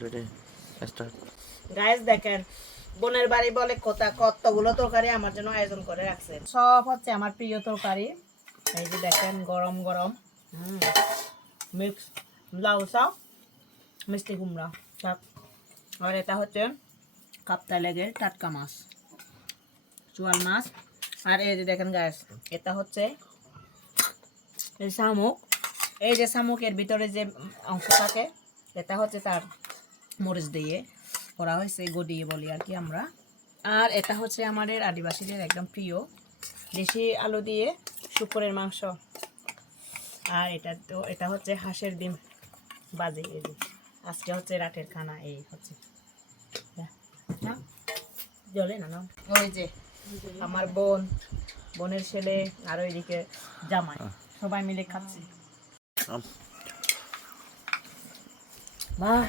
Ready start. Guys দেখেন বোনের বাড়ি বলে কতগুলো তরকারি আমার জন্য আয়োজন করে রাখছে। সব হচ্ছে আমার প্রিয় তরকারি। এই যে দেখেন গরম গরম মিক্স লাউ শাক, মিষ্টি কুমড়া শাক, আর এটা হচ্ছে কাপ্তা লেগের টাটকা মাছ, চুয়াল মাছ। আর এই যে দেখেন গাইস এটা হচ্ছে শামুক। এই যে শামুকের ভিতরে যে অংশ থাকে এটা হচ্ছে তার মরিচ দিয়ে করা হয়েছে, গডিয়ে বলি আর কি আমরা। আর এটা হচ্ছে আমাদের আদিবাসীদের একদম প্রিয় দেশি আলু দিয়ে শুকরের মাংস। আর এটা হচ্ছে হাঁসের ডিম বাজে। এই যে আজকে হচ্ছে রাতের খানা। এই হচ্ছে না জলে না না ওই যে আমার বোনের ছেলে আর ওইদিকে জামাই সবাই মিলে খাচ্ছি। বাহ